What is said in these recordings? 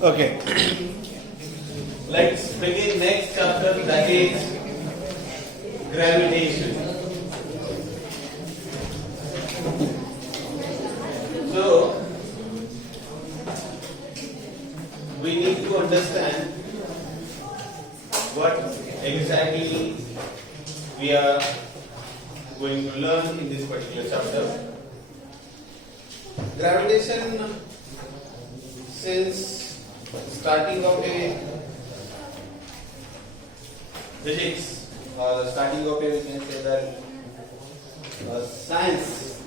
Okay. Let's begin next chapter, that is gravitation. So we need to understand what exactly we are going to learn in this particular chapter. Gravitation, since starting of a physics or starting of a, we can say that science,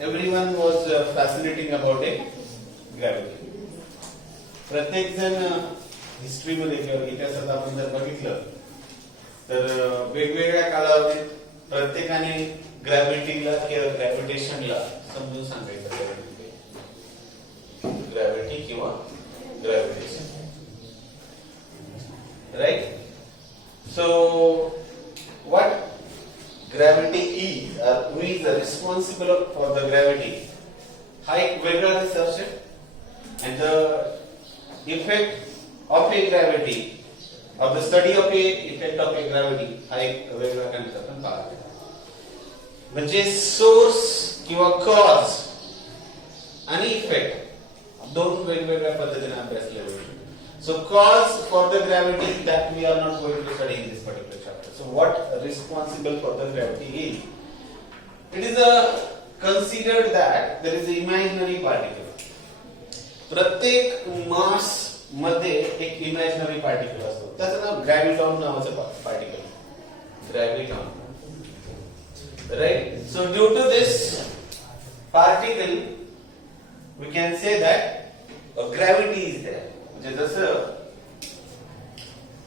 everyone was fascinating about a gravity. प्रत्येक जण history मध्ये किंवा इतिहासात आपण जर बघितलं तर वेगवेगळ्या कालावधीत प्रत्येकाने ग्रॅव्हिटीला किंवा ग्रॅव्हिटेशनला समजून सांगायचं. ग्रॅव्हिटी किंवा gravitation, right? So what gravity is, who is responsible for the gravity, हा एक वेगळा रिसर्च आहे. and the effect of a gravity, of the study of a effect of a gravity, हा एक वेगळा कन्सेप्ट आपण पाहतो. म्हणजे सोर्स किंवा कॉज आणि इफेक्ट दोन वेगवेगळ्या पद्धतीने अभ्यासले जातात. Show cause for the gravity that we are not going to study in this particular chapter. So what responsible for the gravity is? It is considered that there is an imaginary particle. प्रत्येक मास मध्ये एक imaginary particle असतो, त्याचं नाव graviton नावाचं particle, graviton, right? So due to this particle we can say that gravity is there. म्हणजे जसं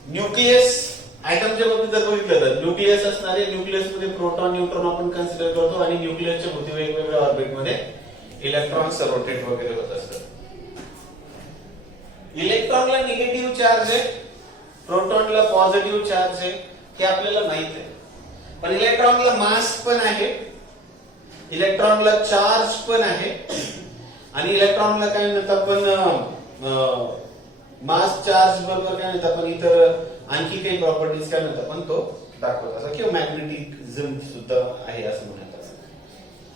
nucleus ऍटमच्या बाबतीत जर बघितलं तर न्यूक्लियस असणारे, न्यूक्लियस मध्ये प्रोटॉन न्यूट्रॉन आपण कन्सिडर करतो आणि न्यूक्लियसच्या भोवती वेगवेगळ्या ऑर्बिट मध्ये इलेक्ट्रॉन्स रोटेट वगैरे होत असतात. इलेक्ट्रॉनला निगेटिव्ह चार्ज आहे, प्रोटॉनला पॉझिटिव्ह चार्ज आहे, हे आपल्याला माहित आहे. पण इलेक्ट्रॉनला मास पण आहे, इलेक्ट्रॉनला चार्ज पण आहे आणि इलेक्ट्रॉनला काय म्हणतात आपण मास चार्ज बरोबर काय म्हणतात आपण इतर आणखी काही प्रॉपर्टीज काय म्हणतात आपण तो दाखवत असं, किंवा मॅग्नेटिझम सुद्धा आहे असं म्हणतात,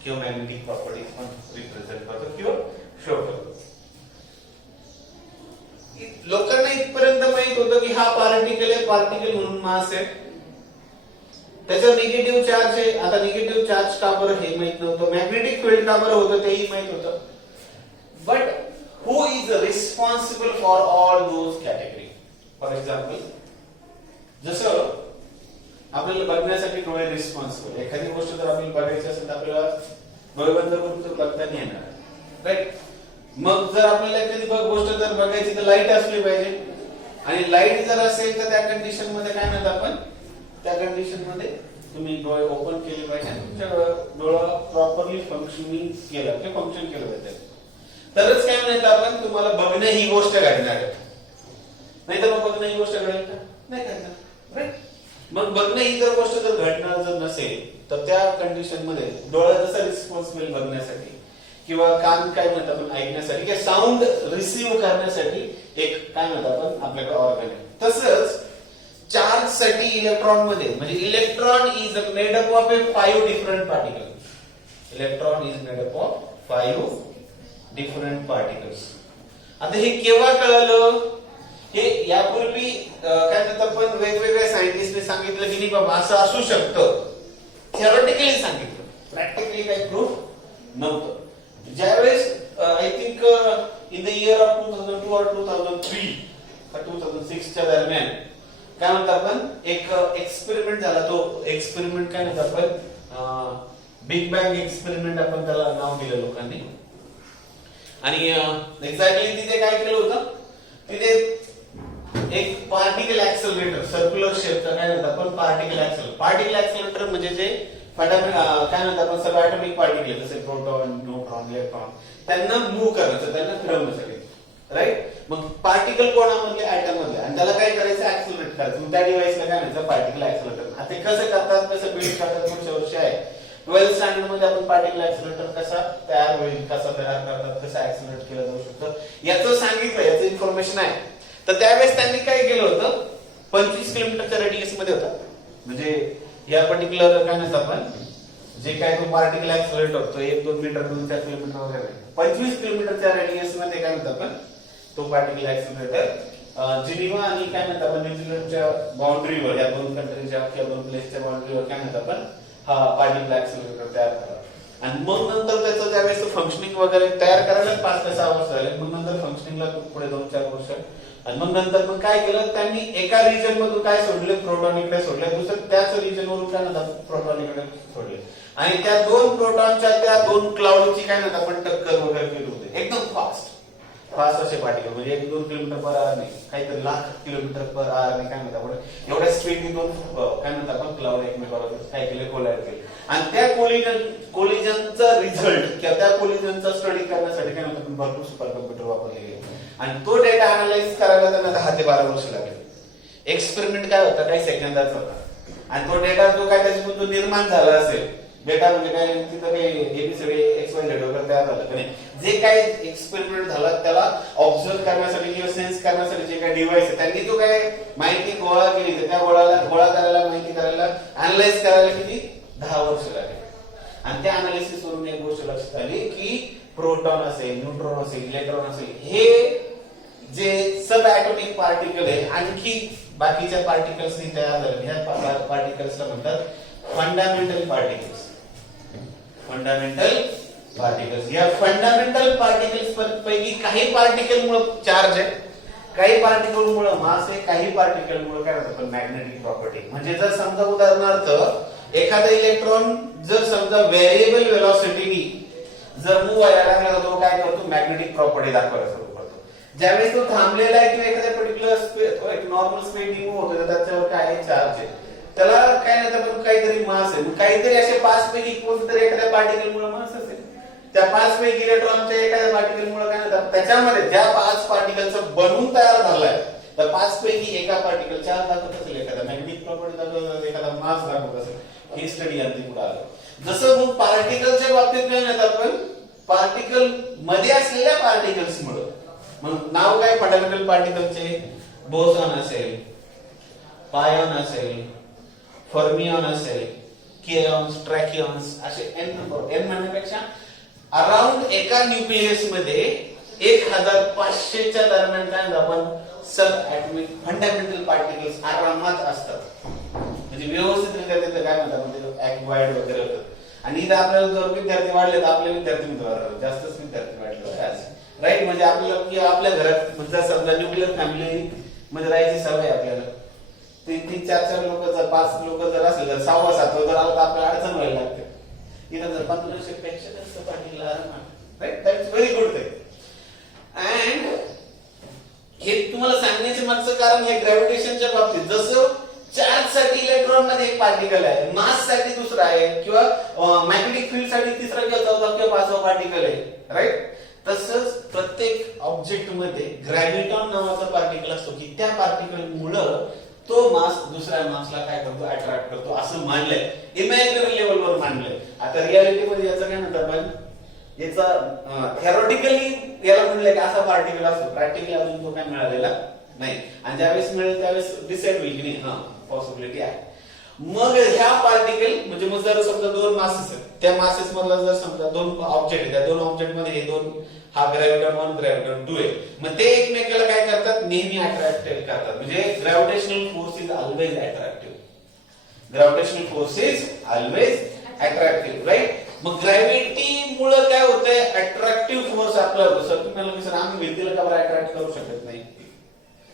किंवा मॅग्नेटिक प्रॉपर्टीज पण रिप्रेझेंट करतो किंवा शो करतो. लोकांना इथपर्यंत माहित होतं की हा पार्टिकल आहे, पार्टिकल म्हणून मास आहे, त्याचा निगेटिव्ह चार्ज आहे. आता निगेटिव्ह चार्ज का बरं हे माहित नव्हतं, मॅग्नेटिक फील्ड का बरं होतं तेही माहित होतं. But who is responsible for all those category? For example, जसं आपल्याला बघण्यासाठी डोळे रिस्पॉन्सिबल, एखादी गोष्ट जर आपल्याला बघायची असेल तर आपल्याला डोळे बंद करून तर बघता नाही येणार, राईट? मग जर आपल्याला एखादी गोष्ट जर बघायची तर लाईट असली पाहिजे, आणि लाईट जर असेल तर त्या कंडिशन मध्ये काय म्हणतात आपण, त्या कंडिशन मध्ये तुम्ही डोळे ओपन केले पाहिजे, तुमच्या डोळा प्रॉपरली फंक्शनिंग केलं, ते फंक्शन केलं पाहिजे, तरच काय म्हणतात आपण तुम्हाला बघणं ही गोष्ट घडणार आहे. नाही तर मग बघणं ही गोष्ट घडेल का? नाही घडणार, राईट? मग बघणं ही जर गोष्ट जर घडणार जर नसेल तर त्या कंडिशन मध्ये डोळा जसा रिस्पॉन्सिबल बघण्यासाठी किंवा कान काय म्हणतात आपण ऐकण्यासाठी किंवा साऊंड रिसीव्ह करण्यासाठी एक काय म्हणतात आपण आपल्याकडे ऑर्गन आहे. तसंच चार्ज साठी इलेक्ट्रॉन मध्ये, म्हणजे electron is made up of A 5 different particle. Electron is made up of 5 different particles. आता हे केव्हा कळलं? हे यापूर्वी काय म्हणतात आपण वेगवेगळ्या सायंटिस्टने सांगितलं की नाही बाबा असं असू शकतं, थिअरॉटिकली सांगितलं, प्रॅक्टिकली काही प्रूफ नव्हतं. ज्यावेळेस I think in the year of 2002 और 2003 का 2006 च्या दरम्यान काय म्हणतात आपण एक एक्सपेरिमेंट झाला. तो एक्सपेरिमेंट काय म्हणतात आपण बिग बँग एक्सपेरिमेंट आपण त्याला नाव दिलं लोकांनी. आणि एक्झॅक्टली तिथे काय केलं होतं, तिथे एक पार्टिकल ऍक्सेलरेटर सर्क्युलर शेपचा काय म्हणतात आपण पार्टिकल ऍक्सेलरेटर म्हणजे जे काय म्हणतात आपण सगळे ऍटॉमिक पार्टिकल जसे प्रोटॉन न्यूट्रॉन इलेक्ट्रॉन त्यांना मूव्ह करायचं, त्यांना फिरवण्यासाठी, राईट? मग पार्टिकल कोणामधले ऍटम मधले, आणि त्याला काय करायचं ऍक्सेलरेट करायचं. त्या डिव्हाइसला काय म्हणतात पार्टिकल ऍक्सेलरेटर. आता ते कसं करतात, कसं बिल्ड करतात पुढच्या वर्षी आहे. 12th स्टँडर्ड मध्ये आपण पार्टिकल ऍक्सिलरेटर कसा तयार होईल, कसा तयार करतात, कसा ऍक्सिलरेट केला जाऊ शकतो याचं सांगितलं, याचं इन्फॉर्मेशन आहे. तर त्यावेळेस त्यांनी काय केलं होतं, 25 किलोमीटरच्या रेडियस मध्ये होता. म्हणजे या पर्टिक्युलर काय म्हणतात आपण जे काय तो पार्टिकल ऍक्सिलरेट होतो 1-2 मीटर 2-4 किलोमीटर वगैरे 25 किलोमीटरच्या रेडियस मध्ये काय म्हणतात आपण तो पार्टिकल ऍक्सिलरेटर जिनिव्हा आणि काय म्हणतात आपण न्यूझीलंडच्या बाउंड्रीवर, या दोन कंट्रीच्या किंवा दोन प्लेसच्या बाउंड्रीवर काय म्हणतात आपण हा पार्टिकल ऍक्सिलरेटर तयार करा. आणि मग नंतर त्याचं त्यावेळेस फंक्शनिंग वगैरे तयार करायला 5 ते 6 वर्ष झाले. मग नंतर फंक्शनिंगला पुढे 2-4 वर्ष. आणि मग नंतर मग काय केलं त्यांनी, एका रिजन मधून काय सोडले, प्रोटॉन इकडे सोडले, दुसरं त्याच रिजन वरून काय म्हणतात प्रोटॉन इकडे सोडले. आणि त्या दोन प्रोटॉनच्या त्या दोन क्लाउडची काय म्हणतात आपण टक्कर वगैरे केली होती. एकदम फास्ट असे पार्टिकल, म्हणजे 1-2 किलोमीटर पर आवर नाही, काहीतरी लाख किलोमीटर पर आवर नाही काय म्हणतात आपण एवढ्या स्पीडने दोन काय म्हणतात आपण क्लाउड एकमेकावर काय केले, कोलाइड केले. आणि त्या कोलिजनचा रिझल्ट किंवा त्या कोलिजनचा स्टडी करण्यासाठी काय म्हणतात भरपूर सुपर कम्प्युटर वापरले गेले. आणि तो डेटा अनालाइज करायला त्यांना 10 ते 12 वर्ष लागले. एक्सपेरिमेंट काय होता, काही सेकंदाचा होता. आणि तो डेटा जो काय त्याच्यातून निर्माण झाला असेल, डेटा म्हणजे काय तिथं काही एबीसीडी XYZ वगैरे तयार झालं की नाही, जे काय एक्सपेरिमेंट झाला त्याला ऑब्झर्व करण्यासाठी किंवा सेन्स करण्यासाठी जे काय डिव्हाइस आहे त्यांनी जो काय माहिती गोळा केली, त्या गोळा करायला, माहिती करायला, अनालाइज करायला किती 10 वर्ष लागले. आणि त्या अनालिसिस वरून एक गोष्ट लक्षात आली की प्रोटॉन असेल, न्यूट्रॉन असेल, इलेक्ट्रॉन असेल, हे जे सब ऍटॉमिक पार्टिकल आहे आणखी बाकीच्या पार्टिकल्सनी तयार झाले, ह्या पार्टिकल्सला म्हणतात फंडामेंटल पार्टिकल्स. फंडामेंटल पार्टिकल्स, या फंडामेंटल पार्टिकल्स पैकी काही पार्टिकल मुळे चार्ज आहे, काही पार्टिकल मुळे मास आहे, काही पार्टिकल मुळे काय म्हणतात मॅग्नेटिक प्रॉपर्टी. म्हणजे जर समजा उदाहरणार्थ एखादा इलेक्ट्रॉन जर समजा व्हेरिएबल वेलॉसिटीनी जर मूव्ह व्हायला लागला तो काय करतो, मॅग्नेटिक प्रॉपर्टी दाखवायला सुरू करतो. ज्यावेळेस तो थांबलेला आहे किंवा एखाद्या पर्टिक्युलर एक नॉर्मल स्पीडनी मूव्ह होतो त्याच्यावर काय आहे, चार्ज आहे, त्याला काय नाही तर काहीतरी मास आहे. काहीतरी असे 5 पैकी कोणतरी एखाद्या पार्टिकल मुळे मास असेल, त्या 5 पैकी इलेक्ट्रॉनच्या एखाद्या पार्टिकल मुळे काय म्हणतात त्याच्यामध्ये ज्या 5 पार्टिकलचं बनून तयार झालाय त्या 5 पैकी एका पार्टिकल चार्ज दाखवत असेल, एखादा मॅग्नेटिक प्रॉपर्टी दाखवत असेल, एखादा मास दाखवत असेल. ही स्टडी यांनी पुढे आलं. जसं मग पार्टिकलच्या बाबतीत काय म्हणतात आपण पार्टिकल मध्ये असलेल्या पार्टिकल्स मुळे, मग नाव काय फंडामेंटल पार्टिकलचे, बोसॉन असेल, पायॉन असेल, फर्मियॉन असेल, केऑन्स, ट्रॅकियॉन्स, असे एन म्हणण्यापेक्षा अराउंड एका न्यूक्लियस मध्ये 1500च्या दरम्यान काय आपण सब ऍटॉमिक फंडामेंटल पार्टिकल्स आरामात असतात. म्हणजे व्यवस्थितरित्या तिथे काय म्हणतात म्हणजे ऍक्वायर्ड वगैरे होतात. आणि इथं आपल्याला जर विद्यार्थी वाढले तर आपले विद्यार्थी मित्र जास्तच विद्यार्थी वाढले आज, राईट. म्हणजे आपल्याला आपल्या घरात म्हणजे समजा न्यूक्लियर फॅमिली मध्ये राहायची सवय आपल्याला 3-4 लोक जर 5 लोक जर असेल तर 6वा-7वा जर आला तर आपल्याला अडचण व्हायला लागते. इथं जर 1500 पेक्षा जास्त पार्टिकल आरामात, right. That's very good thing. And हे तुम्हाला सांगण्याचे मागचं कारण हे ग्रॅव्हिटेशनच्या बाबतीत जसं चार्ज साठी इलेक्ट्रॉन मध्ये एक पार्टिकल आहे, मास साठी दुसरा आहे, किंवा मॅग्नेटिक फील्ड साठी तिसरा किंवा चौथा किंवा 5वा पार्टिकल आहे, राईट. तसंच प्रत्येक ऑब्जेक्ट मध्ये ग्रॅव्हिटॉन नावाचा पार्टिकल असतो की त्या पार्टिकल मुळे तो मास दुसऱ्या मासला काय करतो, अट्रॅक्ट करतो, असं मानलंय. इमॅजिनरी लेवलवर मानलंय. आता रियालिटी मध्ये याचं काय म्हणतात पण याचा थेरॉटिकली याला म्हणलंय की असा पार्टिकल असतो, प्रॅक्टिकली अजून तो काय मिळालेला नाही. आणि ज्यावेळेस मिळेल त्यावेळेस डिसाइड होईल की नाही पॉसिबिलिटी आहे. मग ह्या पार्टिकल म्हणजे मग जर समजा 2 मासेस आहेत, त्या मासेस मधला जर समजा 2 ऑब्जेक्ट आहेत, त्या 2 ऑब्जेक्ट मध्ये हे 2 हा ग्रॅव्हिटॉन 1 ग्रॅव्हिटॉन 2 आहे, मग ते एकमेकाला काय करतात नेहमी अट्रॅक्ट करतात. म्हणजे gravitational force is always attractive. Gravitational force is always attractive, right. मग ग्रॅव्हिटी मुळे काय होतंय, अट्रॅक्टिव्ह फोर्स आपला सर तुम्हाला सर आम्ही भिंतीला का बरं अट्रॅक्ट करू शकत नाही,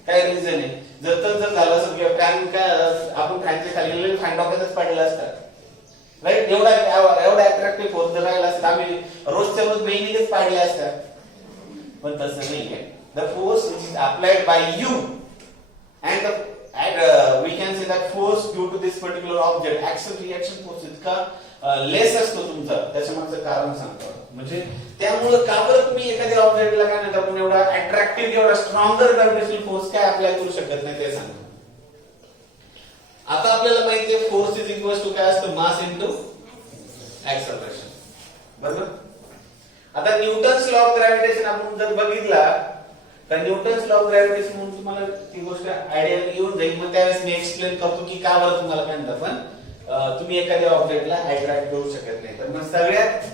काय रिझन आहे. जर झालं असेल किंवा फॅन काय आपण फॅनच्या खाली फॅन डोक्यातच पडलेला असतात, राईट. एवढा अट्रॅक्टिव्ह फोर्स जर राहिला असता आम्ही रोजच्या रोज बहिणीच पाडले असतात. पण तसं नाही आहे. The force is applied by you and we can say that force due to this particular object action reaction force इतका लेस असतो तुमचा, त्याच्यामागचं कारण सांगतो. म्हणजे त्यामुळे का बरं तुम्ही एखाद्या ऑब्जेक्टला काय नाही आपण एवढा अट्रॅक्टिव्ह एवढा स्ट्रॉंगर ग्रॅव्हिटेशनल फोर्स काय अप्लाय करू शकत नाही ते सांगतो. आता आपल्याला माहिती आहे फोर्स इज इक्वल टू काय असतं, मास इंटू ऍक्सलरेशन. बरोबर. आता न्यूटन्स लॉ ऑफ ग्रॅव्हिटेशन आपण जर बघितला तर न्यूटन्स लॉ ऑफ ग्रॅव्हिटेशन म्हणून तुम्हाला ती गोष्ट आयडिया येऊन जाईल. मग त्यावेळेस मी एक्सप्लेन करतो की का बरं तुम्हाला काय म्हणतात पण तुम्ही एखाद्या ऑब्जेक्टला अट्रॅक्ट करू शकत नाही. तर मग सगळ्यात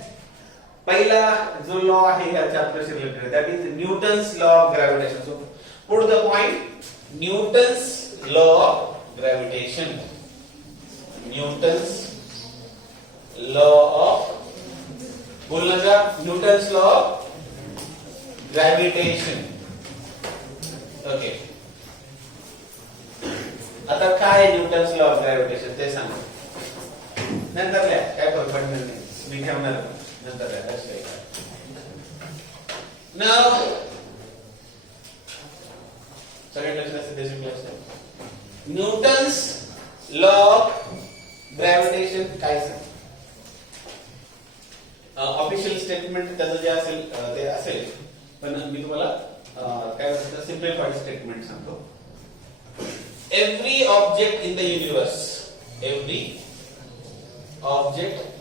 पहिला जो लॉ आहे या चॅप्टरशी related that is Newton's law of gravitation. So put the point Newton's law of gravitation. Newton's law of बोलना जा Newton's law of gravitation. Okay. आता काय न्यूटन्स लॉ ऑफ ग्रॅव्हिटेशन ते सांगा. नंतर काय फरक पडणार नाही मी ठेवणार नंतर नाव सगळे लक्षात देशील class. Newton's law of gravitation काय सांग. ऑफिशियल स्टेटमेंट त्याचं जे असेल ते असेल पण मी तुम्हाला काय म्हणतात सिम्प्लिफाईड स्टेटमेंट सांगतो. Every object in the universe. Every object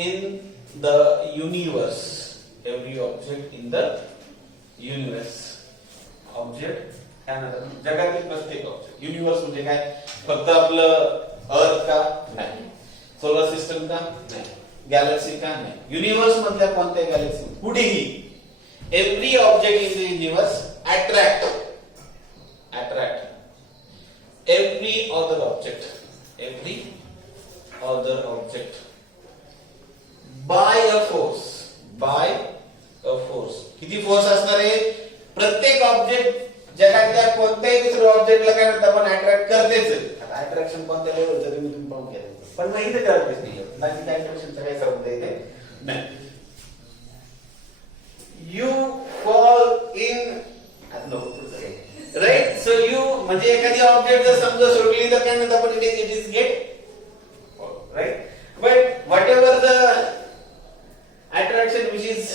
in the universe. Every object in the universe. Object काय म्हणतात जगातील प्रत्येक ऑब्जेक्ट. युनिवर्स म्हणजे काय फक्त आपलं अर्थ का नाही, सोलर सिस्टम का नाही, गॅलेक्सी का नाही, युनिवर्स मधल्या कोणत्याही गॅलेक्सी कुठेही every object in the universe attract every other object. Every other object by a force. किती फोर्स असणार आहे. प्रत्येक ऑब्जेक्ट जगातल्या कोणत्याही दुसऱ्या ऑब्जेक्टला काय म्हणतात आपण अट्रॅक्ट करतेच. आता अट्रॅक्शन कोणत्या लेवलचं तुम्ही पाहून घ्या. पण मग इथे कळतेच नाही बाकी त्या अट्रॅक्शनचा काही संबंध इथे नाही. You fall in right. So you म्हणजे एखादी ऑब्जेक्ट जर समजा सोडली तर काय म्हणतात आपण it is get right. But whatever the attraction which is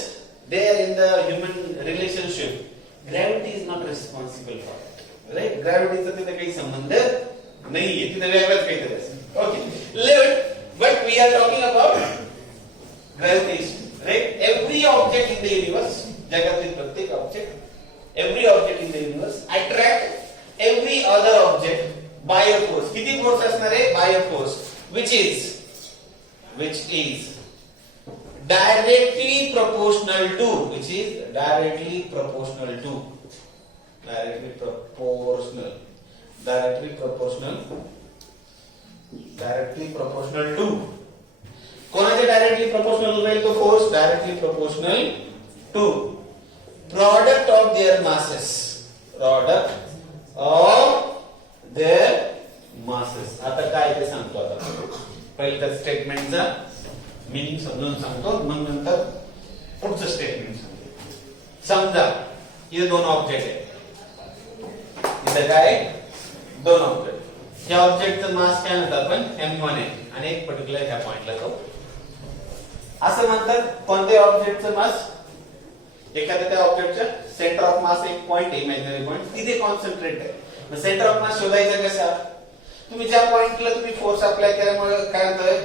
there in the human relationship, gravity is not responsible for it. Right? Gravity चा तिथे काही संबंध नाहीये. तिथे वेगळाच काहीतरी असेल. Okay. But we are talking about gravitation. Right? Every object in the universe, जगातील प्रत्येक object, every object in the universe attract every other object by a force. किती फोर्स असणार आहे. By a force which is directly proportional to directly proportional to कोणाचे directly proportional राहील तो force. Directly proportional to product of their masses. आता काय ते सांगतो. आता पहिल्या स्टेटमेंटचा मीनिंग समजून सांगतो मग नंतर पुढचं स्टेटमेंट सांगतो. समजा इथे दोन ऑब्जेक्ट आहेत. इथे काय दोन ऑब्जेक्ट. या ऑब्जेक्टचं मास काय म्हणतात आपण m1 आहे आणि एक पर्टिक्युलर ह्या पॉइंटला तो असं म्हणतात. कोणत्या ऑब्जेक्टचं मास एखाद्या त्या ऑब्जेक्टच्या सेंटर ऑफ मास एक पॉइंट आहे इमॅजिनरी पॉइंट तिथे कॉन्सन्ट्रेट आहे. मग सेंटर ऑफ मास शोधायचं कसा. तुम्ही ज्या पॉइंटला तुम्ही फोर्स अप्लाय केल्यामुळे काय होतंय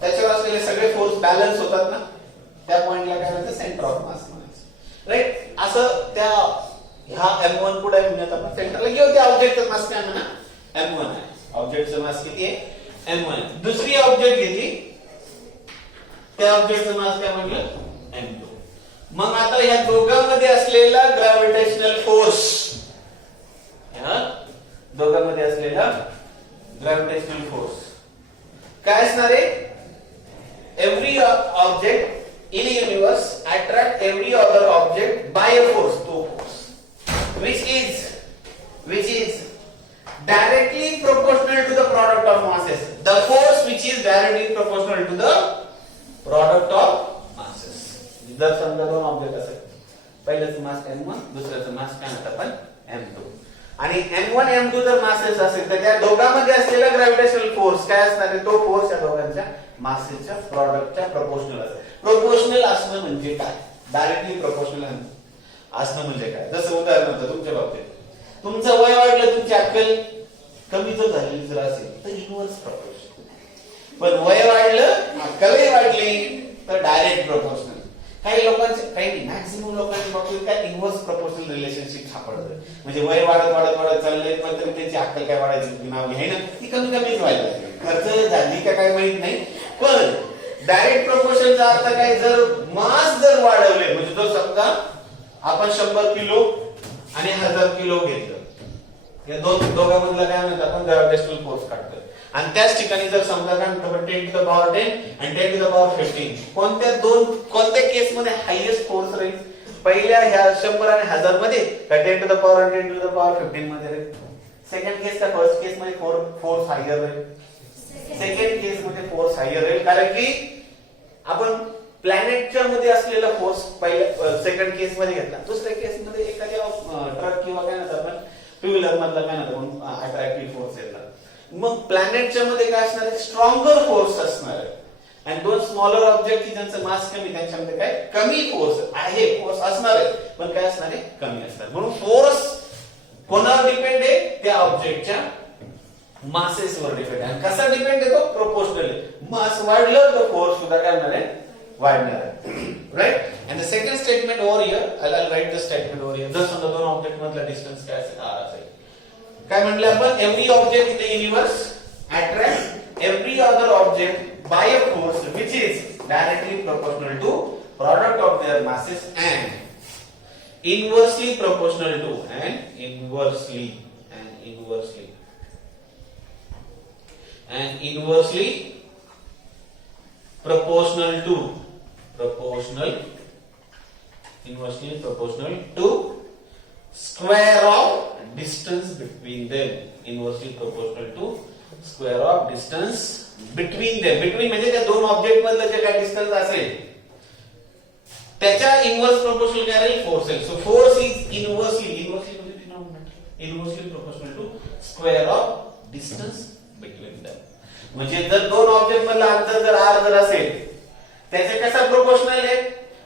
त्याच्यावर असलेले सगळे फोर्स बॅलन्स होतात ना. त्या पॉइंटला काय म्हणतात सेंटर ऑफ मास म्हणायचं. राईट. असं त्या ह्या m1 पुढे म्हणत आपण सेंटरला घेऊ. त्या ऑब्जेक्टचं मास काय म्हणा m1 आहे. ऑब्जेक्टचं मास किती आहे m1 आहे. दुसरी ऑब्जेक्ट घेतली त्या ऑब्जेक्टचं मास काय म्हटलं m2. मग आता ह्या दोघांमध्ये असलेला ग्रॅव्हिटेशनल फोर्स दोघांमध्ये असलेला ग्रॅव्हिटेशनल फोर्स काय असणार आहे. Every object in universe attract every other object by a force. तो force which is directly proportional to the product of masses. The force which is directly proportional to the product of masses. जर समजा दोन object असेल पहिल्याचं मास m1 दुसऱ्याचं मास काय म्हणतात आपण m2 आणि m1 m2 जर मासेस असेल तर त्या दोघांमध्ये असलेला ग्रॅव्हिटेशनल फोर्स काय असणार आहे. तो फोर्स या दोघांच्या मासेसच्या प्रॉडक्टच्या प्रोपोर्शनल असेल. प्रोपोर्शनल असणं म्हणजे काय. डायरेक्टली प्रोपोर्शनल असणं म्हणजे काय. जसं उदाहरणार्थ तुमच्या बाबतीत तुमचं वय वाढलं तुमची अक्कल कमी जर झालेली जर असेल तर इनवर्स प्रोपोर्शन. पण वय वाढलं अक्कलही वाढली तर डायरेक्ट प्रोपोर्शनल. काही लोकांचे काही मॅक्सिमम लोकांच्या बाबतीत काय इन्व्हर्स प्रोपोर्शनल रिलेशनशिप सापडतं. म्हणजे वय वाढत वाढत वाढत चाललंय पण तरी त्याची अक्कल काय वाढायची नाव घ्याय ना ती कमी कमीच व्हायला लागली. खर्च झाली का काय माहित नाही. पण डायरेक्ट प्रोपोर्शनचा अर्थ काय, जर मास जर वाढवले म्हणजे तो समजा आपण 100 किलो आणि 1000 किलो घेतलं, या दोघांमधला काय म्हणतात आपण ग्रॅव्हिटेशनल फोर्स काढतो. आणि त्याच ठिकाणी जर समजा काय म्हणतो 10 to the power 10 आणि 10 to the power 15, कोणत्या केस मध्ये हायेस्ट फोर्स राहील, पहिल्या ह्या 100 आणि 1000 मध्ये का 10 to the power आणि 10 to the power 15 मध्ये राहील? सेकंड केस का फर्स्ट केस मध्ये फोर्स हायर राहील? सेकंड केस मध्ये फोर्स हायर राहील, कारण की आपण प्लॅनेटच्या मध्ये असलेला फोर्स पहिल्या सेकंड केस मध्ये घेतला. दुसऱ्या केस मध्ये एखाद्या ट्रक किंवा काय म्हणतात आपण टू व्हीलर मधला काय म्हणतात अट्रॅक्टिव्ह फोर्स येतात. मग प्लॅनेटच्या मध्ये काय असणार आहे, स्ट्रॉंगर फोर्स असणार आहे. आणि दोन स्मॉलर ऑब्जेक्ट की ज्यांचं मास कमी त्यांच्यामध्ये काय कमी फोर्स आहे, फोर्स असणार आहे पण काय असणार आहे कमी असणार. म्हणून फोर्स कोणावर डिपेंड आहे, त्या ऑब्जेक्टच्या मासेस वर डिपेंड आहे. कसा डिपेंड आहे तो प्रोपोर्शनल आहे. मास वाढलं तर फोर्स सुद्धा काय होणार आहे वाढणार आहे. Right. And the second statement over here I write the statement over here. जर समजा दोन ऑब्जेक्ट मधला डिस्टन्स काय असेल r असेल, काय म्हटलं आपण, every object in the universe attract every other object by a force which is directly proportional to product of their masses and inversely proportional to and inversely proportional to square of distance between them. Inversely proportional to square of distance between them. Between म्हणजे त्या दोन object मधलं जे काय distance असेल त्याच्या inverse proportional काय राहील, फोर्स आहे. So force is inversely proportional to square of distance between them. म्हणजे जर दोन ऑब्जेक्ट मधलं अंतर जर r जर असेल त्याचे कसा प्रोपोर्शनल आहे,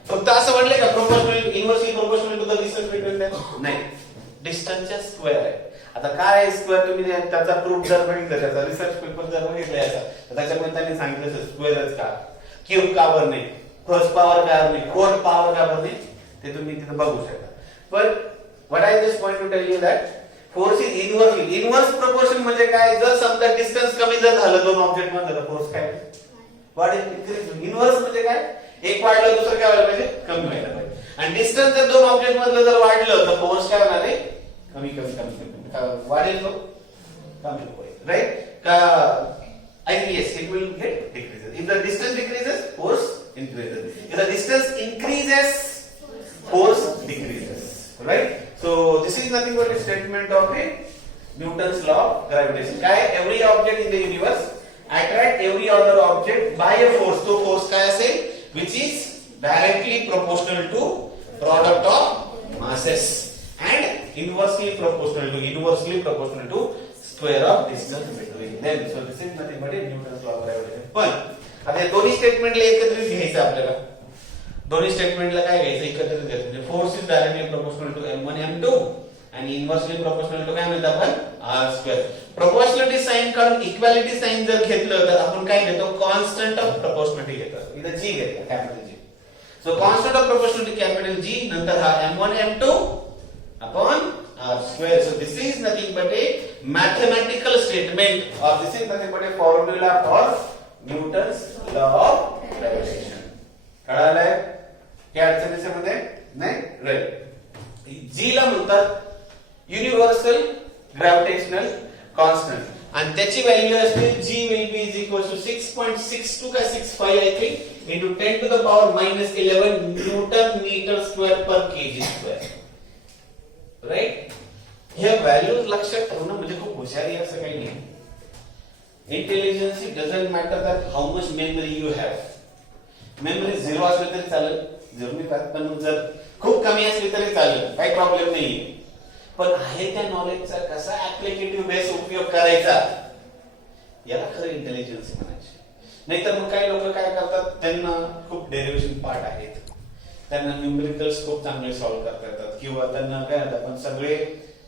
फक्त असं म्हणले का proportional inversely proportional to the distance between them, नाही, डिस्टन्सच्या स्क्वेअर आहे. आता काय आहे स्क्वेअर, तुम्ही त्याचा प्रूफ जर बघितलं, त्याचा रिसर्च पेपर जर बघितला याचा, तर त्याच्यामध्ये त्यांनी सांगितलं स्क्वेअरच का, क्यूब का बर नाही, फर्स्ट पॉवर का बर नाही, फोर्थ पॉवर का बर नाही, ते तुम्ही तिथे बघू शकता. पण what I just point to tell you that force is inversely. Inverse proportion म्हणजे काय, जर समजा डिस्टन्स कमी जर झालं दोन ऑब्जेक्ट मधलं तर फोर्स काय वाढेल. इन्व्हर्स म्हणजे काय, एक वाढलं दुसरं काय व्हायला पाहिजे, कमी व्हायला पाहिजे. आणि डिस्टन्स जर दोन ऑब्जेक्ट मधलं जर वाढलं तर फोर्स काय होणार आहे, कमी कमी वाढेल, तो कमी होईल. राईट का, and yes it will get decreases. If the distance decreases, force increases. If the distance increases, force decreases. Right? So this is nothing but a statement of a Newton's law of gravitation. काय, every object in the universe attract every other object by a force. तो force काय असेल, which is directly proportional to product of masses and inversely proportional to square of distance between them. So this is nothing but a Newton's law of gravitation. पण आता या दोन्ही स्टेटमेंटला एकत्रित घ्यायचं आपल्याला. दोन्ही स्टेटमेंटला काय घ्यायचं, एकत्रित घ्यायचं. म्हणजे force is directly proportional to m1 m2 आणि इन्व्हर्सली प्रोपोर्शनल टू काय म्हणतात आपण r². प्रोपोर्शनलिटी साइन काढून इक्वालिटी साइन जर घेतलं तर आपण काय घेतो, कॉन्स्टंट ऑफ प्रोपोर्शनलिटी घेतो. इथं g घेतला, capital G. So constant of proportionality capital G, नंतर हा m1 m2 upon r². So this is nothing but a mathematical statement, or this is nothing but a formula for Newton's law of gravitation. कळालंय काय अडचण याच्यामध्ये नाही. Right. जी ला म्हणतात universal gravitational constant आणि त्याची व्हॅल्यू असते g will be is equal to 6.62 का 65 I think into 10 to the power minus 11 Newton meter square per kg square. Right. हे व्हॅल्यूज लक्षात ठेवणं म्हणजे खूप हुशारी असं काही नाही. Intelligence doesn't matter that how much memory you have. Memory 0 असली तरी चालेल, 0 नाही पाहत, पण जर खूप कमी असली तरी चालेल, काही प्रॉब्लेम नाहीये. पण आहे त्या नॉलेजचा कसा ऍप्लिकेटिव्ह बेस उपयोग करायचा, याला खरं इंटेलिजन्स म्हणायचे. नाहीतर मग काही लोक काय करतात, त्यांना खूप डेरिव्हेशन पार्ट आहेत, त्यांना न्यूमेरिकल्स खूप चांगले सॉल्व्ह करता येतात, किंवा त्यांना काय होतं पण सगळे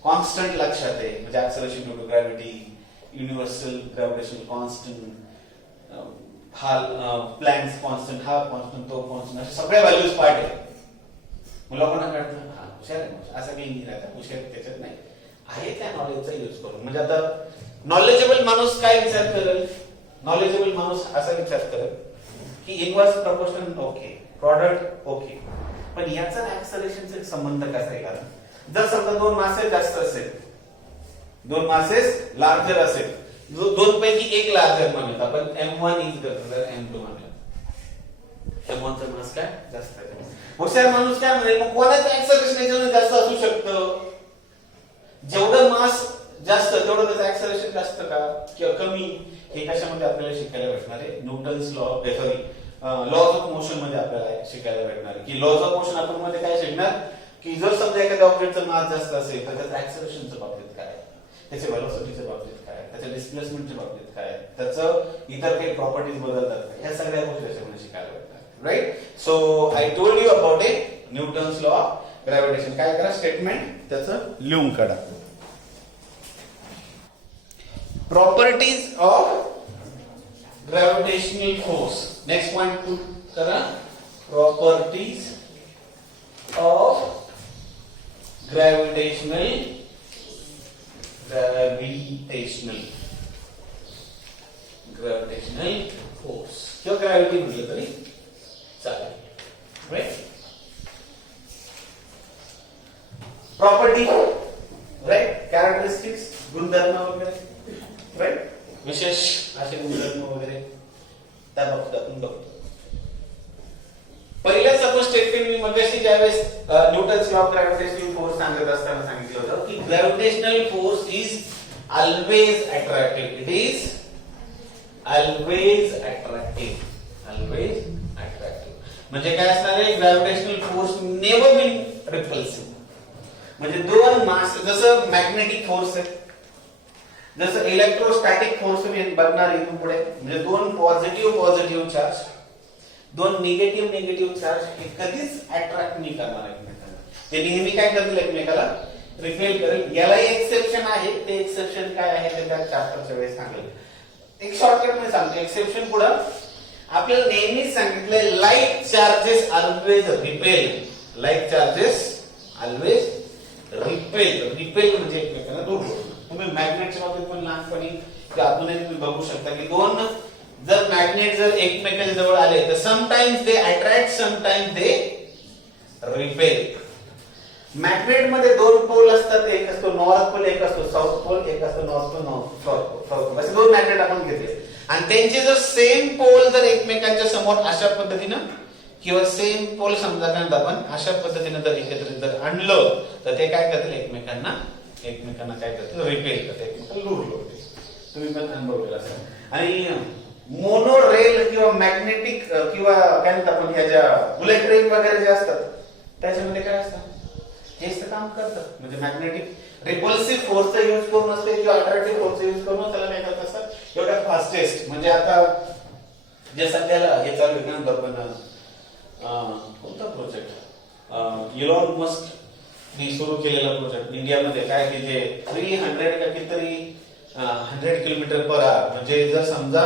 कॉन्स्टंट लक्षात आहे, म्हणजे acceleration due to gravity, universal gravitational constant, हा प्लॅंक्स कॉन्स्टंट, हा कॉन्स्टंट, तो कॉन्स्टंट, अशा सगळ्या व्हॅल्यूज पार्ट आहे. मग लोकांना कळतं हा हुशार आहे, असं काही नाही राहता, हुशार त्याच्यात नाही आहे, त्या नॉलेजचा यूज करून. म्हणजे आता नॉलेजेबल माणूस काय विचार करेल, नॉलेजेबल माणूस असा विचार करेल की inverse proportional okay, product okay, पण याचा ऍक्सलरेशनचा संबंध कसा आहे? कारण जर समजा दोन मासेस जास्त असेल, दोन मासेस लार्जर असेल, दोन पैकी एक लार्जर म्हणून आपण M1 इज ग्रेटर M2 म्हणूया, M1 चा मास काय जास्त आहे. हुशार माणूस काय म्हणेल, मग कोणाचं ऍक्सलरेशन जास्त असू शकतं? जेवढं मास जास्त तेवढं त्याचं ऍक्सलरेशन जास्त का किंवा कमी, हे कशामध्ये आपल्याला शिकायला भेटणार आहे? Newton's law, sorry laws of motion मध्ये आपल्याला शिकायला भेटणार आहे. की लॉज ऑफ मोशन आपण मध्ये काय शिकणार की जर समजा एखाद्या ऑब्जेक्टचं मास जास्त असेल तर त्याचं ऍक्सलरेशनच्या बाबतीत काय, त्याच्या व्हेलॉसिटीच्या बाबतीत काय, त्याच्या डिस्प्लेसमेंटच्या बाबतीत काय, त्याचं इतर काही प्रॉपर्टीज बदलतात, ह्या सगळ्या गोष्टी त्याच्यामध्ये शिकायला भेटणार. Right. So I told you about Newton's law of gravitation. काय करा, स्टेटमेंट त्याचं लिहून काढा. Properties of gravitational force. Next point put करा, प्रॉपर्टीज ऑफ ग्रॅव्हिटेशनल फोर्स किंवा ग्रॅव्हिटी म्हटलं तरी चालेल. राईट. प्रॉपर्टी, राईट, कॅरेक्टरिस्टिक्स, गुणधर्म वगैरे, राईट, विशेष असे गुणधर्म वगैरे त्या बाबतीत आपण बघतो. पहिल्या सपोज स्टेटमेंट मी मगाशी ज्यावेळेस Newton's law of gravitational force सांगत असताना सांगितलं होतं की gravitational force is always attractive. It is always attractive. Always attractive म्हणजे काय असणार आहे? Gravitational force never been repulsive. म्हणजे दोन मास, जसं मॅग्नेटिक फोर्स आहे, जसं इलेक्ट्रोस्टॅटिक फोर्स मी बघणार इथून पुढे, म्हणजे दोन पॉझिटिव्ह चार्ज, दोन निगेटिव्ह चार्ज हे कधीच अट्रॅक्ट नाही करणार एकमेकांना, ते नेहमी काय करतील? एकमेकाला रिपेल करेल. यालाही एक्सेप्शन आहे. ते एक्सेप्शन काय आहे ते त्या चॅप्टरच्या वेळेस सांगेल. एक शॉर्टकट मध्ये सांगतो. एक्सेप्शन पुढे आपल्याला नेहमीच सांगितलंय like charges always repel. Like charges always repel. Repel म्हणजे एकमेकांना दूर होणं. तुम्ही मॅग्नेटच्या बाबतीत पण लहानपणी किंवा अजूनही तुम्ही बघू शकता की दोन जर मॅग्नेट जर एकमेकांच्या जवळ आले तर sometimes they attract, sometimes they repel. Magnet मध्ये दोन पोल असतात. एक असतो नॉर्थ पोल, एक असतो साऊथ पोल, एक असतो नॉर्थ पोल, साऊथ पोल. असे दोन मॅग्नेट आपण घेतले आणि त्यांचे जर सेम पोल जर एकमेकांच्या समोर अशा पद्धतीनं किंवा सेम पोल समजा आपण अशा पद्धतीने जर एकत्रित जर आणलं तर ते काय करतील? एकमेकांना काय करतील? रिपेल करतील, एकमेकांना दूर होते. तुम्ही पण अनुभवलेला असेल. आणि मोनो रेल किंवा मॅग्नेटिक किंवा काय म्हणतात आपण ह्या ज्या बुलेट ट्रेन वगैरे जे असतात त्याच्यामध्ये काय असतं? हेच तर काम करतं. म्हणजे मॅग्नेटिक रिपल्सिव्ह फोर्सचा यूज करून असते किंवा अट्रॅक्टिव्ह फोर्सचा यूज करून त्याला काय करत असतात? एवढ्या फास्टेस्ट म्हणजे आता जे सध्याला हे चालू आहे ना आपण कोणता प्रोजेक्ट इलॉन मस्क ने सुरू केलेला प्रोजेक्ट इंडियामध्ये काय की जे 300 का कितीतरी 100 किलोमीटर पर आवर म्हणजे जर समजा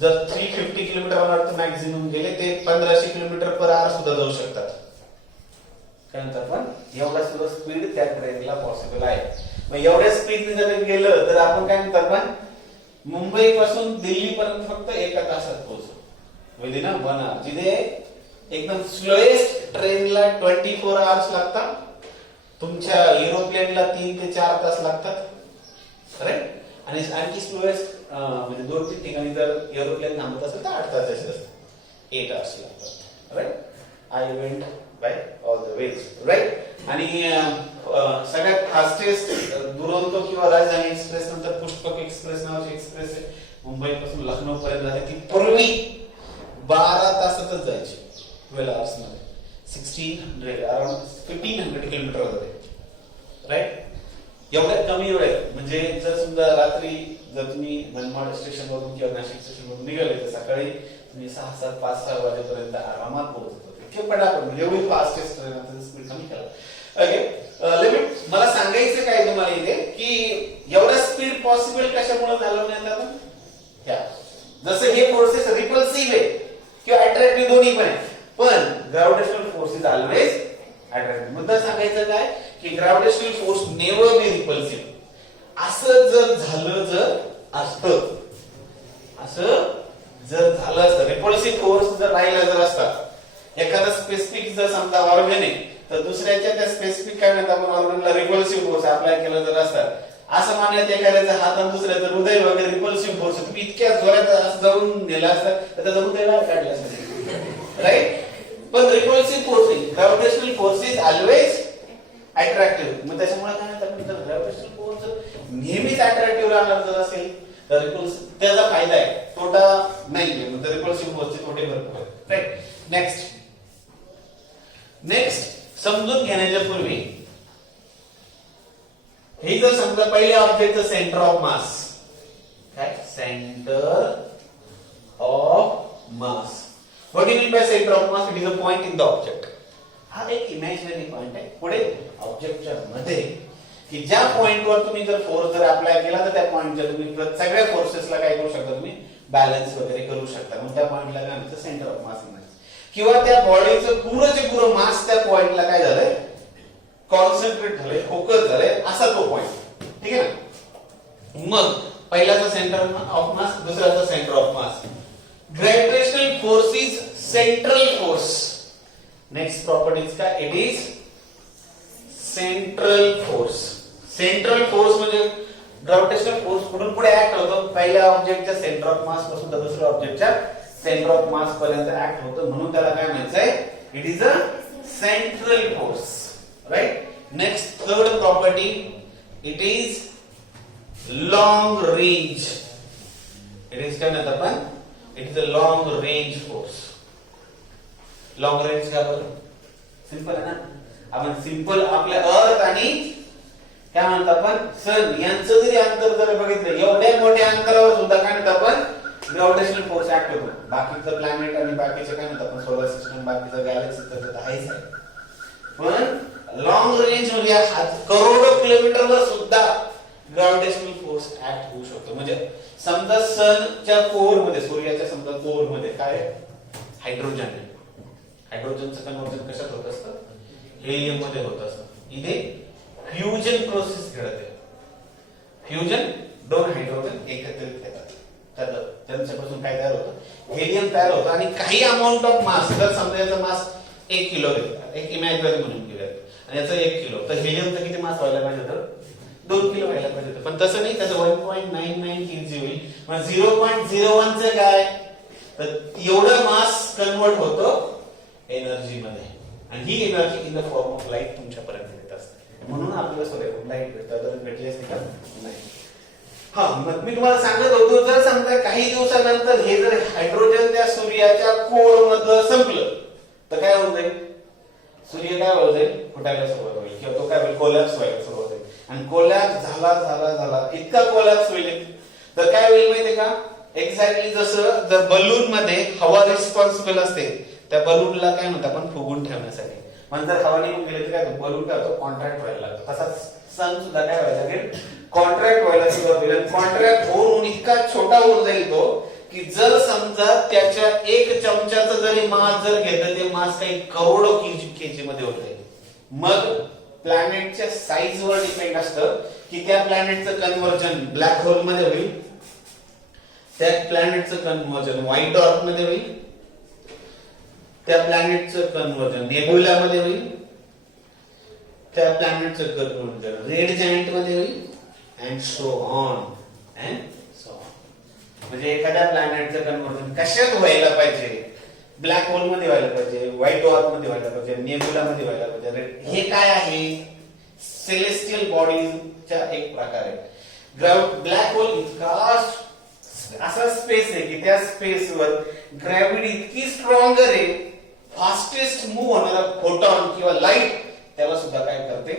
जर 350 किलोमीटर मॅक्झिमम गेले ते 1500 किलोमीटर पर आवर सुद्धा जाऊ शकतात. काय म्हणतात आपण एवढा सुद्धा स्पीड त्या ट्रेनला पॉसिबल आहे. मग एवढ्या स्पीडने जर गेलं तर आपण काय म्हणतात आपण मुंबई पासून दिल्ली पर्यंत फक्त 1 तासात पोहोचू विदिन 1 आवर. जिथे एकदम स्लोएस्ट ट्रेनला 24 आवर्स लागतात, तुमच्या एरोप्लेनला 3 ते 4 तास लागतात. राईट. आणि आणखी स्लोएस्ट म्हणजे 2-3 ठिकाणी जर एरोप्लेन थांबत असेल तर 8 तासाचे असतात, 8 आवर्स लागतात. Right. I went by all the ways. Right. आणि सगळ्यात फास्टेस्ट दुरंतो किंवा राजधानी एक्सप्रेस नंतर पुष्पक एक्सप्रेस नावाची एक्सप्रेस आहे मुंबई पासून लखनौ पर्यंत आहे. ती पूर्वी 12 तासातच जायची, 12 आवर्स मध्ये 1600 अराउंड 1500 किलोमीटर होते. राईट. एवढ्या कमी वेळेत म्हणजे जर समजा रात्री जर तुम्ही मनमाड स्टेशन वरून किंवा नाशिक स्टेशन वरून निघाले तर सकाळी तुम्ही 6-7, 5-6 वाजेपर्यंत आरामात पोहोचत होते. इतके पटापट म्हणजे एवढी फास्टेस्ट ट्रेन आता स्पीड कमी केला. ओके. लिमिट मला सांगायचं काय तुम्हाला इथे की एवढा स्पीड पॉसिबल कशामुळे झालं नाही आपण ह्या जसं हे अट्रॅक्टिव्ह. मुद्दा सांगायचं काय की ग्रॅव्हिटेशनल फोर्स नेव्हर बी रिपल्सिव्ह. असं जर झालं असतं रिपल्सिव्ह फोर्स जर राहिला जर असता एखादा स्पेसिफिक जर समजा ऑर्गन आहे तर दुसऱ्याच्या त्या स्पेसिफिक काय म्हणतात आपण ऑर्गनला रिपल्सिव्ह फोर्स अप्लाय केला जर असता असं मानण्यात एखाद्याचा हात आणि दुसऱ्याचं हृदय वगैरे रिपल्सिव्ह फोर्स तुम्ही इतक्या जोरात जाऊन नेला असता तर त्याचं हृदय बाहेर काढलं असतं राईट. पण repulsive force gravitational force is always attractive. मग त्याच्यामुळे काय म्हणतात ग्रॅव्हिटेशनल फोर्स नेहमीच अट्रॅक्टिव्ह राहणार जर असेल तर त्याचा फायदा आहे तोटा नाहीये. म्हणजे रिपल्सिव्ह फोर्सचे तोटे भरपूर आहेत राईट. नेक्स्ट समजून घेण्याच्या पूर्वी हे जर समजा पहिले ऑब्जेक्टचं सेंटर ऑफ मास काय centre of mass. What do you mean by centre of mass? It is a point in the object. हा एक इमॅजिनरी पॉइंट आहे पुढे ऑब्जेक्टच्या मध्ये की ज्या पॉइंटवर तुम्ही जर फोर्स जर अप्लाय केला तर त्या पॉइंटच्या तुम्ही सगळ्या फोर्सेसला काय करू शकता तुम्ही बॅलन्स वगैरे करू शकता. मग त्या पॉइंटला काय म्हणतात सेंटर ऑफ मास म्हणायचं. किंवा त्या बॉडीचं पुरं मास त्या पॉइंटला काय झालंय कॉन्सन्ट्रेट झालंय फोकस झालंय असा तो पॉइंट. ठीक आहे ना. मग पहिल्याचा सेंटर ऑफ मास दुसऱ्याचा centre of mass. Gravitational force is central force. Next properties का it is central force. Central force म्हणजे ग्रॅव्हिटेशनल फोर्स पुढून पुढे ऍक्ट होतो पहिल्या ऑब्जेक्टच्या सेंटर ऑफ मास पासून तर दुसऱ्या ऑब्जेक्टच्या सेंटर ऑफ मास पर्यंत ऍक्ट होतं म्हणून त्याला काय म्हणायचंय it is a central force right. Next third property it is long range. It is काय म्हणतात आपण it is a long range force. Long range का बरं सिंपल आहे ना. आपण सिंपल आपल्या अर्थ आणि काय म्हणतात आपण सन यांचं जरी अंतर जर बघितलं एवढ्या मोठ्या अंतरावर सुद्धा काय म्हणतात आपण ग्रॅव्हिटेशनल फोर्स ऍक्ट होतो. बाकीचं प्लॅनेट आणि बाकीचे काय म्हणतात आपण सोलर सिस्टम बाकीचं गॅलेक्सी तर आहेच आहे. पण लॉंग रेंज म्हणजे करोडो किलोमीटरवर सुद्धा ग्रॅव्हिटेशनल फोर्स ऍक्ट होऊ शकतो. म्हणजे समजा सनच्या कोर मध्ये सूर्याच्या समजा कोर मध्ये काय हायड्रोजन आहे. हायड्रोजनचं कन्व्हर्जन कशात होत असतं हेलियम मध्ये होत असतं. इथे फ्युजन प्रोसेस घडत आहे. फ्युजन दोन हायड्रोजन एकत्रित येतात त्यांच्यापासून काय तयार होतं हेलियम तयार होतं आणि काही अमाऊंट ऑफ मास जर समजा याचा मास 1 किलो घेतला एक इमॅजिनरी म्हणून घेऊया आणि याचा 1 किलो तर हेलियमचं किती मास व्हायला पाहिजे होतं 2 किलो व्हायला पाहिजे होतं. पण तसं नाही त्याचं 1.99 kg होईल. मग 0.01 चं काय तर एवढं मास कन्वर्ट होतं एनर्जी मध्ये आणि ही energy in the form of light तुमच्यापर्यंत येत असते. म्हणून आपल्याला सूर्याकडून लाईट भेटतं भेटली असते का नाही. हा मग मी तुम्हाला सांगत होतो जर समजा काही दिवसानंतर हे जर हायड्रोजन त्या सूर्याच्या कोर मधलं संपलं तर काय होऊन जाईल सूर्य काय होऊन जाईल फुटायला सुरुवात होईल किंवा तो काय होईल कोलॅप्स व्हायला सुरुवात होईल. आणि कोलॅप्स झाला इतका कोलॅप्स होईल तर काय होईल माहितीये का एक्झॅक्टली जसं जर बलून मध्ये हवा रिस्पॉन्सिबल असते त्या बलूनला काय म्हणतात आपण फुगून ठेवण्यासाठी. म्हणजे जर हवा निघून गेली तर काय बलून काय होतो कॉन्ट्रॅक्ट व्हायला लागतो. तसाच सन सुद्धा काय व्हायला लागेल कॉन्ट्रॅक्ट व्हायला सुरुवात होईल. कॉन्ट्रॅक्ट होऊन इतका छोटा होऊन जाईल तो की जर समजा त्याच्या 1 चमच्याचं जरी मास जर घेतलं ते मास काही करोडो केजी मध्ये होत आहे. मग प्लॅनेटच्या साईज वर डिपेंड असतं की त्या प्लॅनेटचं कन्व्हर्जन ब्लॅक होल मध्ये होईल त्या प्लॅनेटचं कन्व्हर्जन व्हाईट डॉर्क मध्ये होईल त्या प्लॅनेटचं कन्व्हर्जन नेबुला मध्ये होईल त्या प्लॅनेटचं कन्व्हर्जन रेड जायंट मध्ये होईल and so on and so on. म्हणजे एखाद्या प्लॅनेटचं कन्व्हर्जन कशात व्हायला पाहिजे ब्लॅक होल मध्ये व्हायला पाहिजे व्हाईट डॉर्क मध्ये व्हायला पाहिजे नेबुला मध्ये व्हायला पाहिजे. हे काय आहे सेलेस्टियल बॉडीजचा एक प्रकार आहे. ब्लॅक होल इतका असा स्पेस आहे की त्या स्पेसवर ग्रॅव्हिटी इतकी स्ट्रॉंगर आहे फास्टेस्ट मूव्ह होणारा फोटॉन किंवा लाईट त्याला सुद्धा काय करते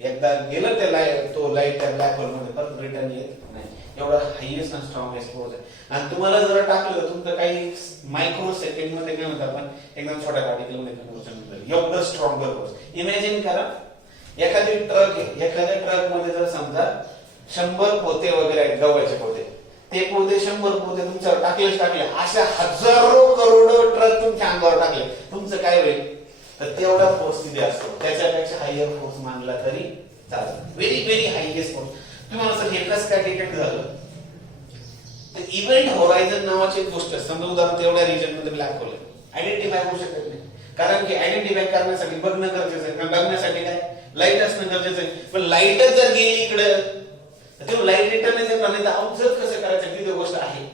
एकदा गेलं ते लाईट तो लाईट त्या ब्लॅक होल मध्ये परत रिटर्न येत नाही. एवढा हायएस्ट आणि स्ट्रॉंगेस्ट फोर्स आहे. आणि तुम्हाला जर टाकलं तर तुमचं काही मायक्रो सेकंड मध्ये काय म्हणतात आपण एकदम छोट्या पार्टिकल मध्ये कन्व्हर्जन होतं. एवढं स्ट्रॉंगर फोर्स. इमॅजिन करा एखादी ट्रक आहे एखाद्या ट्रक मध्ये जर समजा 100 पोते वगैरे आहेत गव्हाचे पोते ते पोते 100 पोते तुमच्यावर टाकले अशा हजारो करोडो ट्रक तुमच्या अंगावर टाकले तुमचं काय होईल तर तेवढा फोर्स तिथे असतो, त्याच्यापेक्षा हायर फोर्स मानला तरी चालतो. Very very highest force. तुम्हाला सर हे कसं काय डिटेक्ट झालं? तर इव्हेंट होरायझन नावाची एक गोष्ट, समजा उदाहरण तेवढ्या रिजन मध्ये ब्लॅक होल आयडेंटिफाय होऊ शकत नाही, कारण की आयडेंटिफाय करण्यासाठी बघणं गरजेचं आहे. बघण्यासाठी काय लाईट असणं गरजेचं आहे, पण लाईटच जर गेली इकडे तर ते लाईट रिटर्न येणार नाही, तर ऑब्झर्व कसं करायचं ती गोष्ट आहे.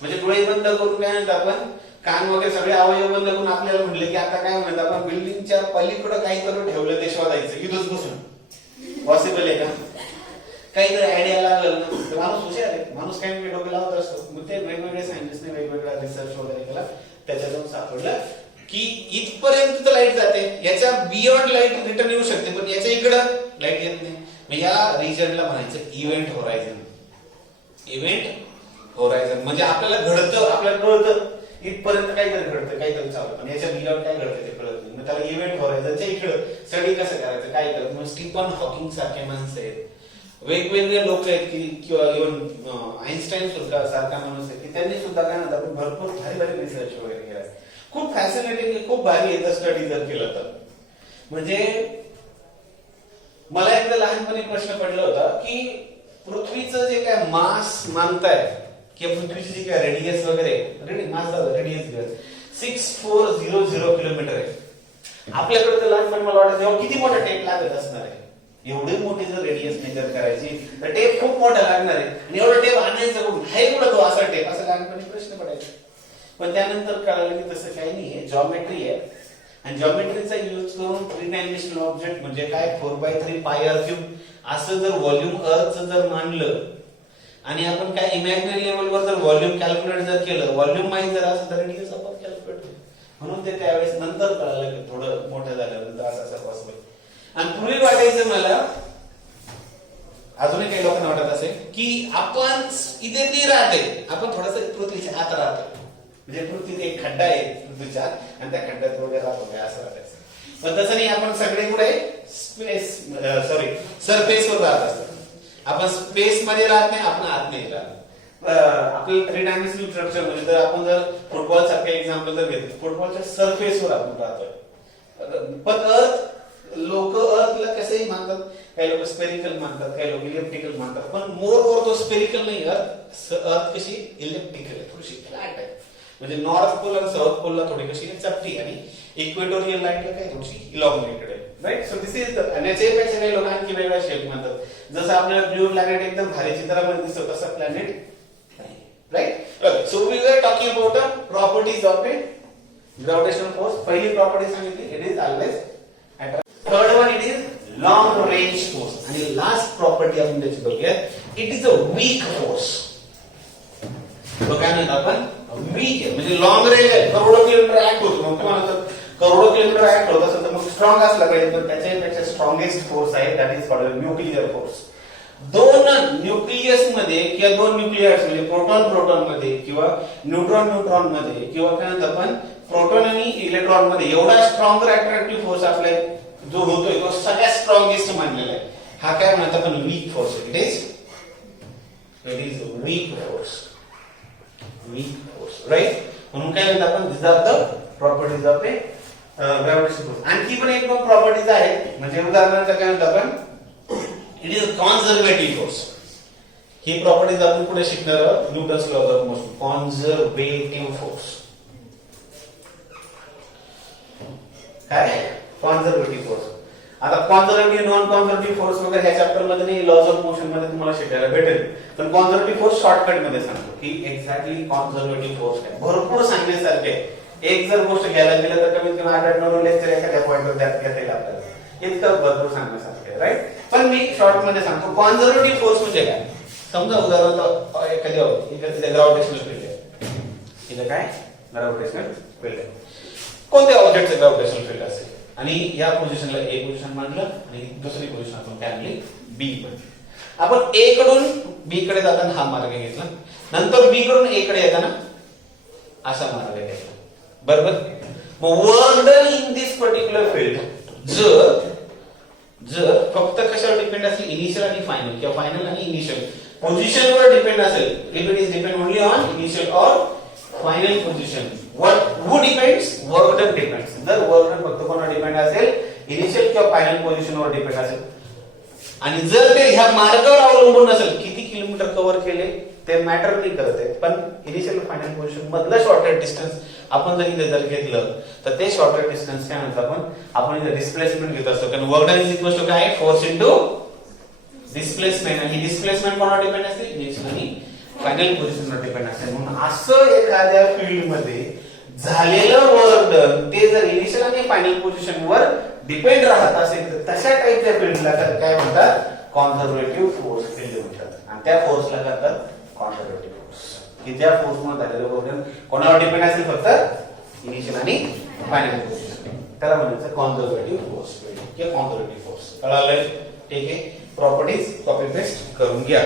म्हणजे डोळे बंद करून काय म्हणतात आपण, कान वगैरे सगळे अवयव बंद करून आपल्याला म्हटलं की आता काय म्हणतात आपण बिल्डिंगच्या पलीकडे काहीतरी ठेवलं ते शोधायचं, इथंच बसून पॉसिबल आहे का? काहीतरी आयडिया लागलं ना तर माणूस हुशार आहे, माणूस काही डोके लावत असतो. मग ते वेगवेगळे सायंटिस्टने वेगवेगळा रिसर्च वगैरे केला, त्याच्यातून सापडलं की इथपर्यंत लाईट जाते, याच्या बियॉन्ड लाईट रिटर्न येऊ शकते, पण याच्या इकडं लाईट येत नाही. मग या रिजनला म्हणायचं इव्हेंट होरायझन. इव्हेंट होरायझन म्हणजे आपल्याला घडतं, आपल्याला कळतं इथपर्यंत काहीतरी घडतं, काहीतरी चालू, पण याच्या बियॉन्ड काय घडतं ते कळत नाही. मग त्याला इव्हेंट होरायझनच्या इकडं स्टडी कसं करायचं, काय करायचं. मग स्टीफन हॉकिंग सारखे माणसं आहेत, वेगवेगळे लोक आहेत की किंवा इव्हन आईन्स्टाईन सुद्धा सारखा माणूस आहे की त्यांनी सुद्धा काय म्हणतात आपण भरपूर भारी भारी रिसर्च वगैरे केला. खूप फॅसिनेटिंग, खूप भारी येतं स्टडी जर केलं तर. म्हणजे मला एकदा लहानपणी प्रश्न पडला होता की पृथ्वीचं जे काय मास मानताय किंवा पृथ्वीची जी काय रेडियस वगैरे मास रेडियस 6400 किलोमीटर आहे. आपल्याकडे तर लहानपणी मला वाटतं तेव्हा किती मोठा टेप लागत असणार आहे. एवढी मोठी जर रेडियस मेजर करायची तर टेप खूप मोठा लागणार आहे, आणि एवढा टेप आणायचा कुठून, आहे कुठं तो असा टेप, असं लहानपणी प्रश्न पडायचा. पण त्यानंतर कळालं की तसं काही नाहीये, जॉमेट्री आहे, आणि जॉमेट्रीचा यूज करून 3 डायमेन्शनल ऑब्जेक्ट म्हणजे काय 4/3 πr³ असं जर व्हॉल्यूम अर्थचं जर मानलं, आणि आपण काय इमॅजिनरी लेवलवर जर व्हॉल्यूम कॅल्क्युलेट जर केलं, व्हॉल्यूम माहित जर असं तर रेडियस आपण कॅल्क्युलेट होईल. म्हणून ते त्यावेळेस नंतर कळालं की थोडं मोठं झाल्यानंतर असं पॉसिबल. आणि पूर्वी वाटायचं मला, अजूनही काही लोकांना वाटत असेल की आपण इथे नाही राहते, आपण थोडस पृथ्वीच्या आत राहतो, म्हणजे पृथ्वीत एक खड्डा आहे पृथ्वीच्या आत, आणि त्या खड्ड्यात वगैरे राहतो काय असं वाटायचं. पण तसं नाही, आपण सगळे कुठे सरफेसवर राहत असतो. आपण स्पेस मध्ये राहत नाही, आपण आत नाही राहत. आपलं 3 डायमेन्शनल स्ट्रक्चर म्हणजे जर आपण जर फुटबॉल सारखे एक्झाम्पल जर घेतलं, फुटबॉलच्या सरफेसवर आपण राहतोय. पण लोक अर्थला कसंही मानतात, काही लोक स्पेरिकल मानतात, काही लोक इलेप्टिकल मानतात, पण मोर तो स्पेरिकल नाही. अर्थ कशी इलेप्टिकल आहे, थोडीशी फ्लॅट आहे. म्हणजे नॉर्थ पोल आणि साऊथ पोलला थोडी कशी चपटी, आणि इक्वेटोरियल लाईनला काही थोडीशी इलॉंगेटेड आहे. राईट. सो दिस इज याच्यापेक्षा काही लोक आणखी वेगळा शेप मानतात. जसं आपल्याला ब्लू प्लॅनेट एकदम भारी चित्रामध्ये दिसतो तसा प्लॅनेट नाही. Right. So we were talking about the properties of a gravitational force. पहिली प्रॉपर्टी सांगितली, it is always attract. Third one, it is long range force. आणि लास्ट प्रॉपर्टी आपण त्याची बघूया, it is a weak force. तो काय म्हणतो आपण, वीक आहे म्हणजे लॉंग रेंज आहे, करोडो किलोमीटर ऍक्ट होतो. मग तुम्हाला करोडो किलोमीटर ऍक्ट होत असेल तर मग स्ट्रॉंग असला पाहिजे, पण त्याच्यापेक्षा स्ट्रॉंगेस्ट फोर्स आहे, that is called nuclear force. दोन न्यूक्लियस मध्ये किंवा दोन न्यूक्लियर्स म्हणजे प्रोटॉन मध्ये किंवा न्यूट्रॉन मध्ये किंवा काय म्हणतो आपण प्रोटॉन आणि इलेक्ट्रॉन मध्ये एवढा स्ट्रॉंगर अट्रॅक्टिव्ह फोर्स आपल्या जो होतोय तो सगळ्यात स्ट्रॉंगेस्ट मानलेला आहे. हा काय म्हणतात आपण weak force. It is weak force. Weak force. Right. म्हणून काय म्हणतात आपण, this are the properties of a gravitational force. आणखी पण एक दोन प्रॉपर्टीज आहेत, म्हणजे उदाहरणार्थ काय म्हणतात आपण, it is a conservative force. He properties आपण पुढे शिकणार आहोत, Newton's law of motion. Conservative force काय, कॉन्झर्वेटिव्ह फोर्स. आता कॉन्झर्वेटिव्ह नॉन कॉन्झर्वेटिव्ह फोर्स वगैरे ह्या चॅप्टर मध्ये नाही, लॉज ऑफ मोशन मध्ये तुम्हाला शिकायला भेटेल. पण कॉन्झर्वेटिव्ह फोर्स शॉर्टकट मध्ये सांगतो की एक्झॅक्टली कॉन्झर्वेटिव्ह फोर्स काय. भरपूर सांगण्यासारखे, एक जर गोष्ट घ्यायला गेलं तर कमीत कमी 8-9 लेक्चर एखाद्या पॉइंटवर घेता येईल आपल्याला, इतकं भरपूर सांगण्यासारखे आहे. राईट. पण मी शॉर्ट मध्ये सांगतो कॉन्झर्वेटिव्ह फोर्स म्हणजे काय. समजा उदाहरण एखाद्या ग्रॅव्हिटेशनल फील्ड आहे, इथं काय ग्रॅव्हिटेशनल फील्ड आहे, कोणत्या ऑब्जेक्टचं ग्रॅव्हिटेशनल फील्ड असेल, आणि या पोझिशनला ए पोझिशन मानलं आणि दुसरी पोझिशन आपण काय म्हणली बी म्हणली. आपण ए कडून बी कडे जाताना हा मार्ग घेतला, नंतर बी कडून ए कडे येताना असा मार्ग घेतला. बरोबर. मग work done in this particular field जर फक्त कशावर डिपेंड असेल, इनिशियल आणि फायनल किंवा फायनल आणि इनिशियल पोझिशनवर डिपेंड असेल, if it is depend only on initial or final position, what who depends, work done depends. जर वर्क डन फक्त कोणावर डिपेंड असेल, इनिशियल किंवा फायनल पोझिशनवर डिपेंड असेल, आणि जर ते ह्या मार्गावर अवलंबून नसेल, किती किलोमीटर कव्हर केले ते मॅटर नाही करत आहे, पण इनिशियल फायनल पोझिशन मधलं शॉर्टेड डिस्टन्स आपण जर इथे जर घेतलं तर ते शॉर्टेड डिस्टन्स काय म्हणतो आपण इथे डिस्प्लेसमेंट घेत असतो. कारण work done is equal to काय, फोर्स इनटू डिस्प्लेसमेंट. आणि डिस्प्लेसमेंट कोणावर डिपेंड असते, इनिशियल आणि फायनल पोझिशनवर डिपेंड असते. म्हणून असं एखाद्या फील्ड मध्ये झालेलं वर्क डन ते जर इनिशियल आणि फायनल पोझिशनवर डिपेंड राहत असेल तर तशा टाईपच्या फील्डला काय म्हणतात, कॉन्झर्वेटिव्ह फोर्स फील्ड म्हणतात. आणि त्या फोर्सला करतात कॉन्झर्वेटिव्ह फोर्स, की ज्या फोर्समुळे झालेलं वर्क डन कोणावर डिपेंड असेल, फक्त इनिशियल आणि फायनल पोझिशन. त्याला म्हणायचं कॉन्झर्वेटिव्ह फोर्स फील्ड किंवा कॉन्झर्वेटिव्ह फोर्स. कळालंय? ठीक आहे. प्रॉपर्टीज कॉपी पेस्ट करून घ्या.